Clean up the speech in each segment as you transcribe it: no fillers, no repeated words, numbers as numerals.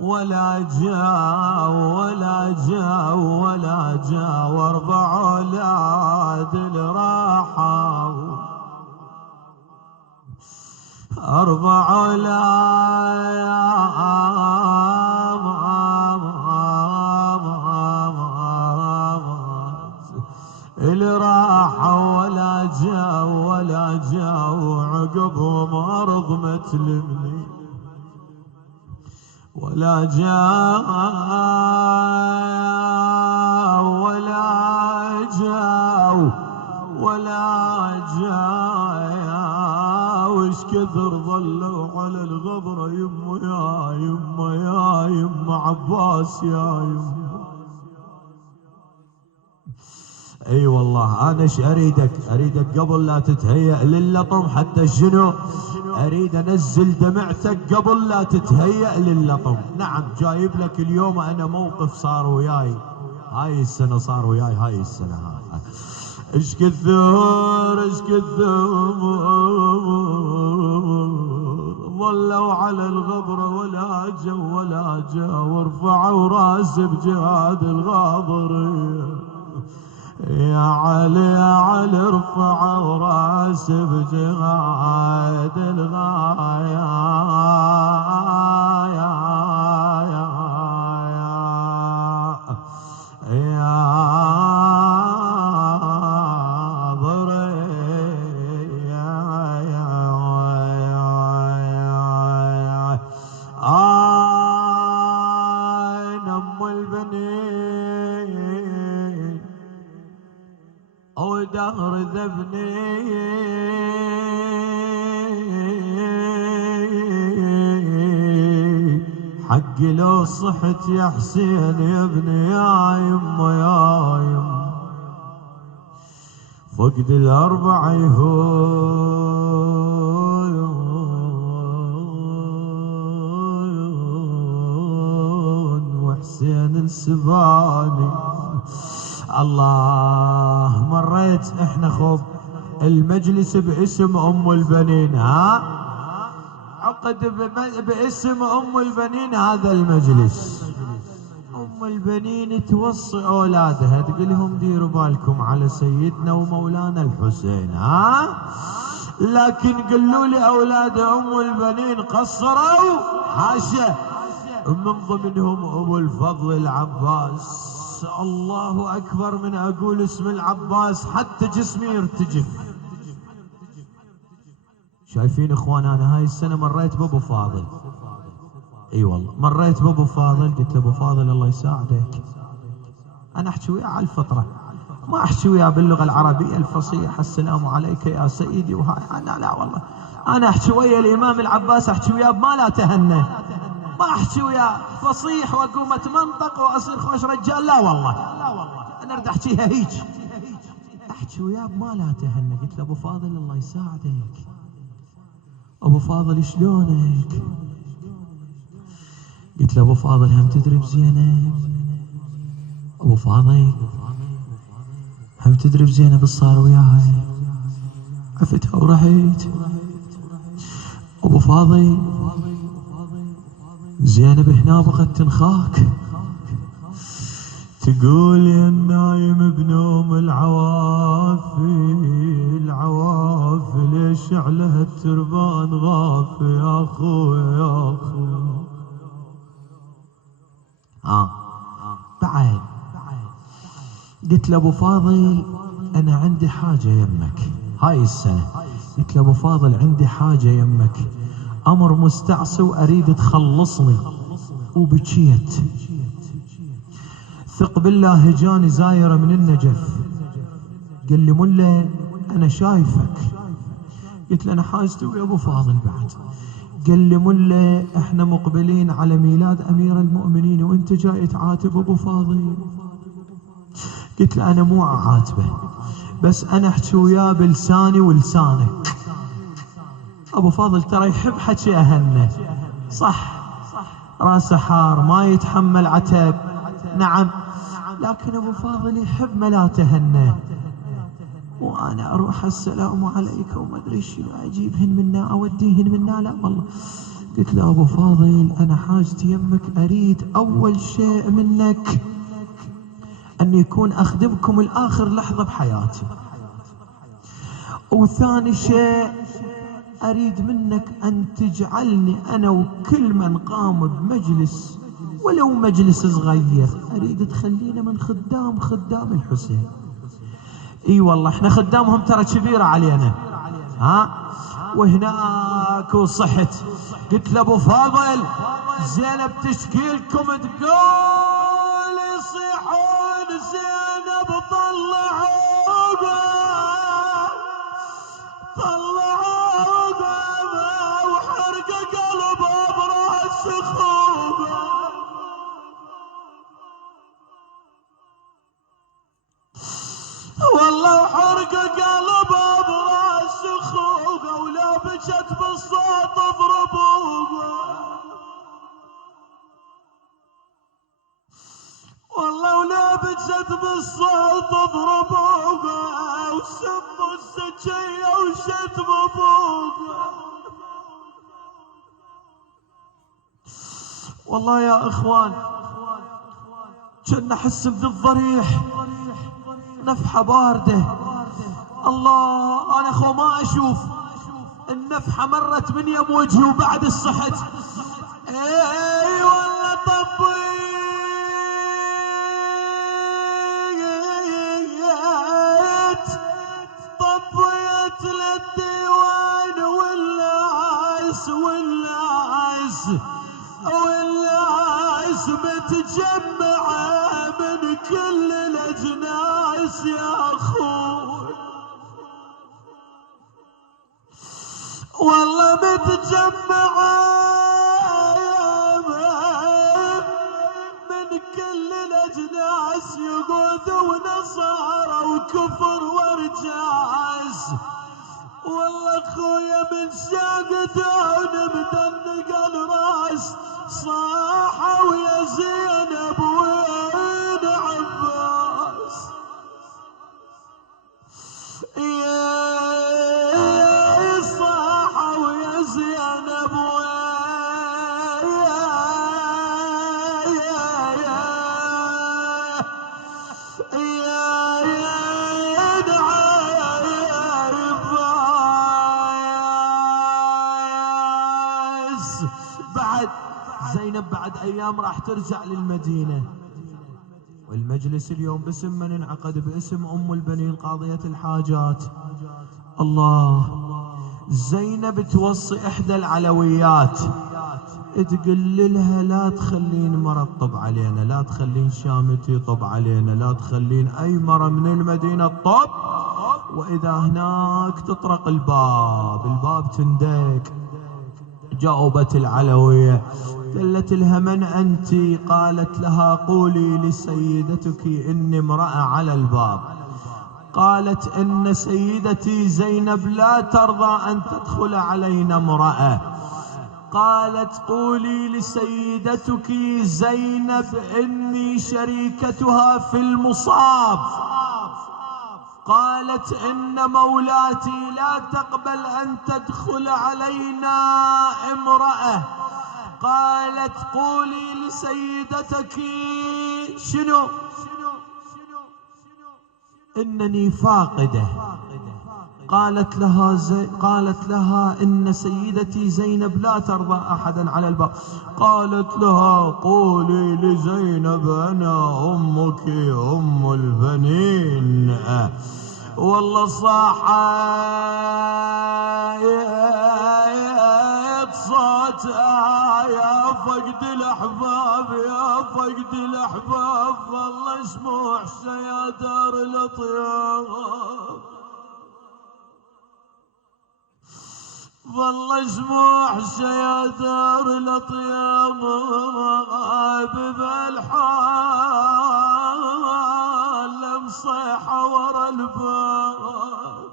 ولا جاو ولا جاو ولا جاو 4 أولاد اللي راحوا 4 اللي راحوا ولا جاو ولا جاو عقبهم أرض ما تلمني ولا جاو ولا جاو ولا جاو ايش كثر ظلوا على الغبرة يمه يا يمه يا يمه عباس يا يمه. اي والله انا اريدك قبل لا تتهيأ لللطم حتى شنو اريد انزل دمعتك قبل لا تتهيأ لللطم. نعم جايب لك اليوم انا موقف صار وياي هاي السنة صار وياي هاي السنة هاي. ايش كثر ظلوا على الغبرة ولا جو ولا جو ورفعوا راس بجهاد الغاضرية يا علي يا علي ارفعوا راس بجهاد الغاية ودهر ذبني حقي لو صحت يا حسين يا ابني يا يمه يا يمه فقد ال4 يهون وحسين السباني. الله مريت احنا خوب المجلس باسم ام البنين ها عقد باسم ام البنين هذا المجلس. ام البنين توصي اولادها تقول لهم ديروا بالكم على سيدنا ومولانا الحسين ها لكن قالوا لي اولاد ام البنين قصروا حاشا من ضمنهم ابو الفضل العباس. الله اكبر من اقول اسم العباس حتى جسمي يرتجف. شايفين اخوان انا هاي السنه مريت بابو فاضل اي والله مريت بابو فاضل قلت له ابو فاضل الله يساعدك انا احكي وياه على الفطره ما احكي وياه باللغه العربيه الفصيحه السلام عليك يا سيدي وهاي انا لا والله انا احكي ويا الامام العباس احكي وياه بما لا تهنى ما احكي وياه فصيح واقوم اتمنطق واصير خوش رجال لا والله انا اريد احكيها هيك احكي وياه بما لا تهنى. قلت له ابو فاضل الله يساعدك ابو فاضل شلونك؟ قلت له ابو فاضل هم تدري بزينب ابو فاضل هم تدري بزينب الصار وياي عفتها ورحت ابو فاضل زينب هنا بغت تنخاك تقول يا النايم بنوم العوافي ليش عليها التربان غافي يا اخوي يا اخوي. بعد قلت له ابو فاضل انا عندي حاجه يمك هاي السنه. قلت له ابو فاضل عندي حاجه يمك امر مستعصي واريد تخلصني وبكيت ثق بالله هجاني زايره من النجف. قال لي مله انا شايفك. قلت له انا حاجتي ويا ابو فاضل بعد. قال لي مله احنا مقبلين على ميلاد امير المؤمنين وانت جاي تعاتب ابو فاضل. قلت له انا مو عاتبه بس انا احكي وياه بلساني ولسانك. ابو فاضل ترى يحب حكي اهله صح راسه حار ما يتحمل عتب نعم لكن ابو فاضل يحب ملاتهن وانا اروح السلام عليكم وما ادري شنو اجيبهن منا اوديهن منا لا والله. قلت له أبو فاضل أنا حاجتي يمك، أريد أول شيء منك أن يكون أخدمكم الآخر لحظة بحياتي، وثاني شيء أريد منك أن تجعلني أنا وكل من قام بمجلس ولو مجلس صغير، أريد تخلينا من خدام الحسين. اي والله احنا خدامهم ترى كبيرة علينا، وهناك وصحت. قلت له ابو فاضل زينب تشكي لكم، تقول يصيحون زينب طلعوها وحرق قلبها براس اخوها. والله وحرق قلبها براس اخوها، ولا بجت بالصوت اضربوها. والله ولا بجت بالصوت اضربوها، وسبوا السجية وشتموا ابوها. والله يا اخوان كنا احس بذي الضريح نفحة باردة. الله انا اخو ما اشوف النفحة مرت من يم وجهي وبعد الصحت. اي والله طبيت للديوان والناس متجمعة من كل الأجناس يا أخوي. والله متجمعة من كل الأجناس، يهود ونصارى وكفر ورجاس. والله اخويا من شاقدون مدنق الراس صاحوا يا زينب وين عباس. يا صاحوا يا زينب زينب بعد ايام راح ترجع للمدينة، والمجلس اليوم باسم من انعقد؟ باسم ام البنين قاضية الحاجات. الله زينب توصي احدى العلويات تقول لها لا تخلين مرة تطب علينا، لا تخلين شامتي يطب علينا، لا تخلين اي مرة من المدينة تطب، واذا هناك تطرق الباب تندق. جاوبت العلوية قالت لها من أنت؟ قالت لها قولي لسيدتك إني امرأة على الباب. قالت إن سيدتي زينب لا ترضى أن تدخل علينا امرأة. قالت قولي لسيدتك زينب إني شريكتها في المصاب. قالت إن مولاتي لا تقبل أن تدخل علينا امرأة. قالت قولي لسيدتك شنو؟ إنني فاقدة. قالت لها إن سيدتي زينب لا ترضى أحدا على الباب. قالت لها قولي لزينب أنا أمك أم البنين. والله صاحت صوتها يا فقد الأحباب يا فقد الأحباب. والله شموع يا دار الأطياب، والله شموع يا دار الأطياب بالحال مصيحة ورا الباب،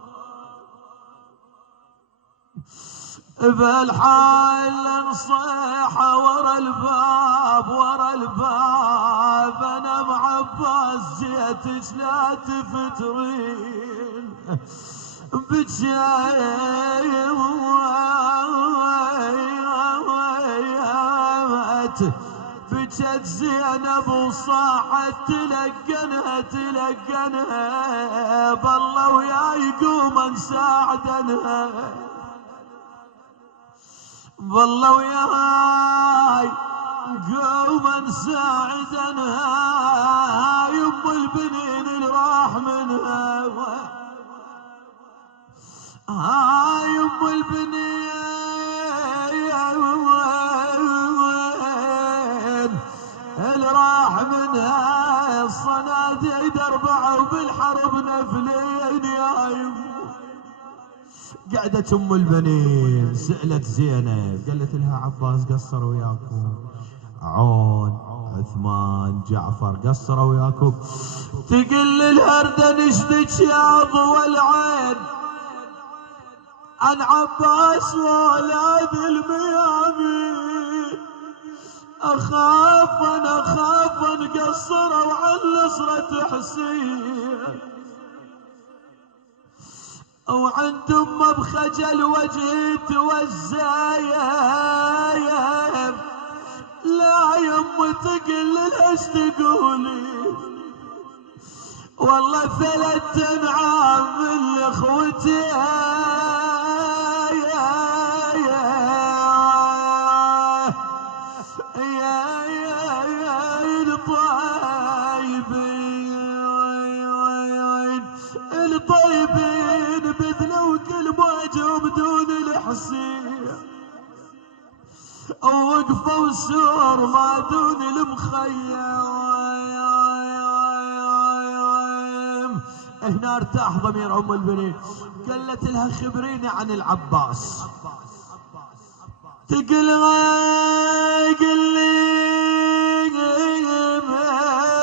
بالحال نصيحة ورا الباب انا مع عباس جيتش لا تفترين بجاي بجت زينب وصاحت تلقنها بالله وياي قوما نساعدنها، بالله وياي قوما نساعدنها، يم البنين اللي راح منها، يم البنين اللي راح منها، الصناديد 4 وبالحرب نفلين يا يمو. قعدت ام البنين سألت زينب قالت لها عباس قصر وياكم؟ عون عثمان جعفر قصروا وياكم؟ تقل الهردة نشدك يا ضوى العين عن عباس واولاد الميامين، اخاف قصروا عن نصرة حسين، وعند امه بخجل وجهي توزايب، لا يم تقل ليش تقولي والله 3 عام من اخوتي الطيبين بذلوا كل موجهم بدون الحسين، ووقفوا سور ما دون المخيم. هنا ارتاح ضمير ام البنين، قالت لها خبريني عن العباس. تقول لي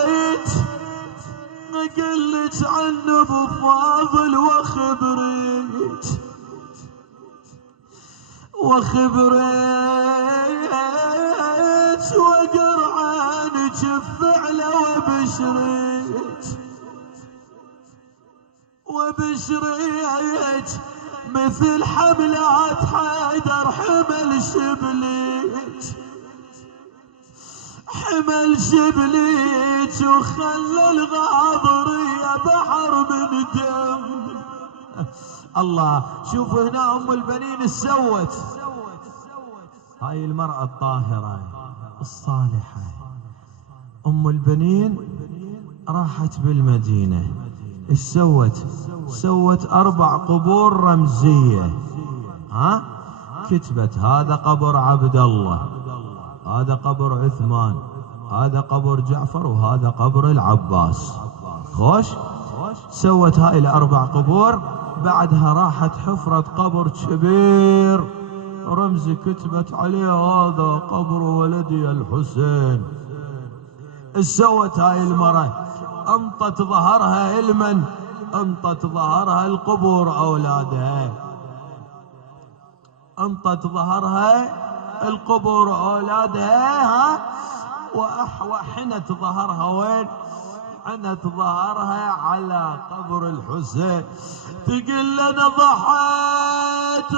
ميت، قلت عنه ابو فاضل وخبريت وقرعانك بفعله وبشريت مثل حملات حيدر حمل شبليك وخلى الغاضرية بحر من دم. الله، شوف هنا ام البنين ايش سوت. هاي المرأة الطاهرة الصالحة ام البنين راحت بالمدينة، ايش سوت؟ سوت 4 قبور رمزية. كتبت هذا قبر عبد الله، هذا قبر عثمان، هذا قبر جعفر، وهذا قبر العباس. خوش سوت هاي ال4 قبور. بعدها راحت حفرت قبر كبير رمزي كتبت عليه هذا قبر ولدي الحسين. سوت هاي المرأة؟ انطت ظهرها لمن؟ انطت ظهرها القبور اولادها، انطت ظهرها القبور اولادها، وحنت ظهرها وين؟ حنت ظهرها على قبر الحسين. تقول لنا ضحيت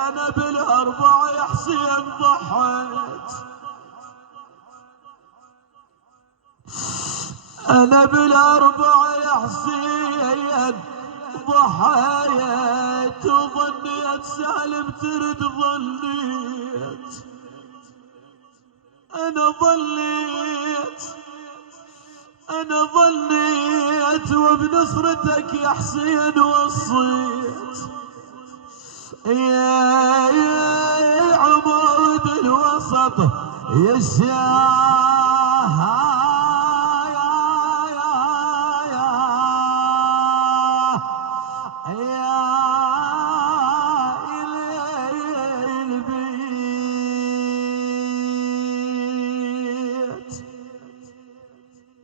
انا بال4 يا حسين ضحيت، انا بال4 يا حسين ضحيت، وظنيت سالم ترد ظنيت، انا ظنيت وبنصرتك يا حسين وصيت، يا عمود الوسط يا الشاه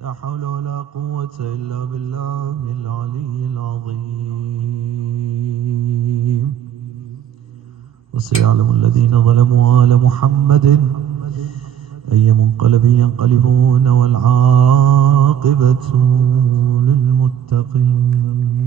لا حول ولا قوة إلا بالله العلي العظيم. وسيعلم الذين ظلموا آل محمد أي منقلب ينقلبون والعاقبة للمتقين.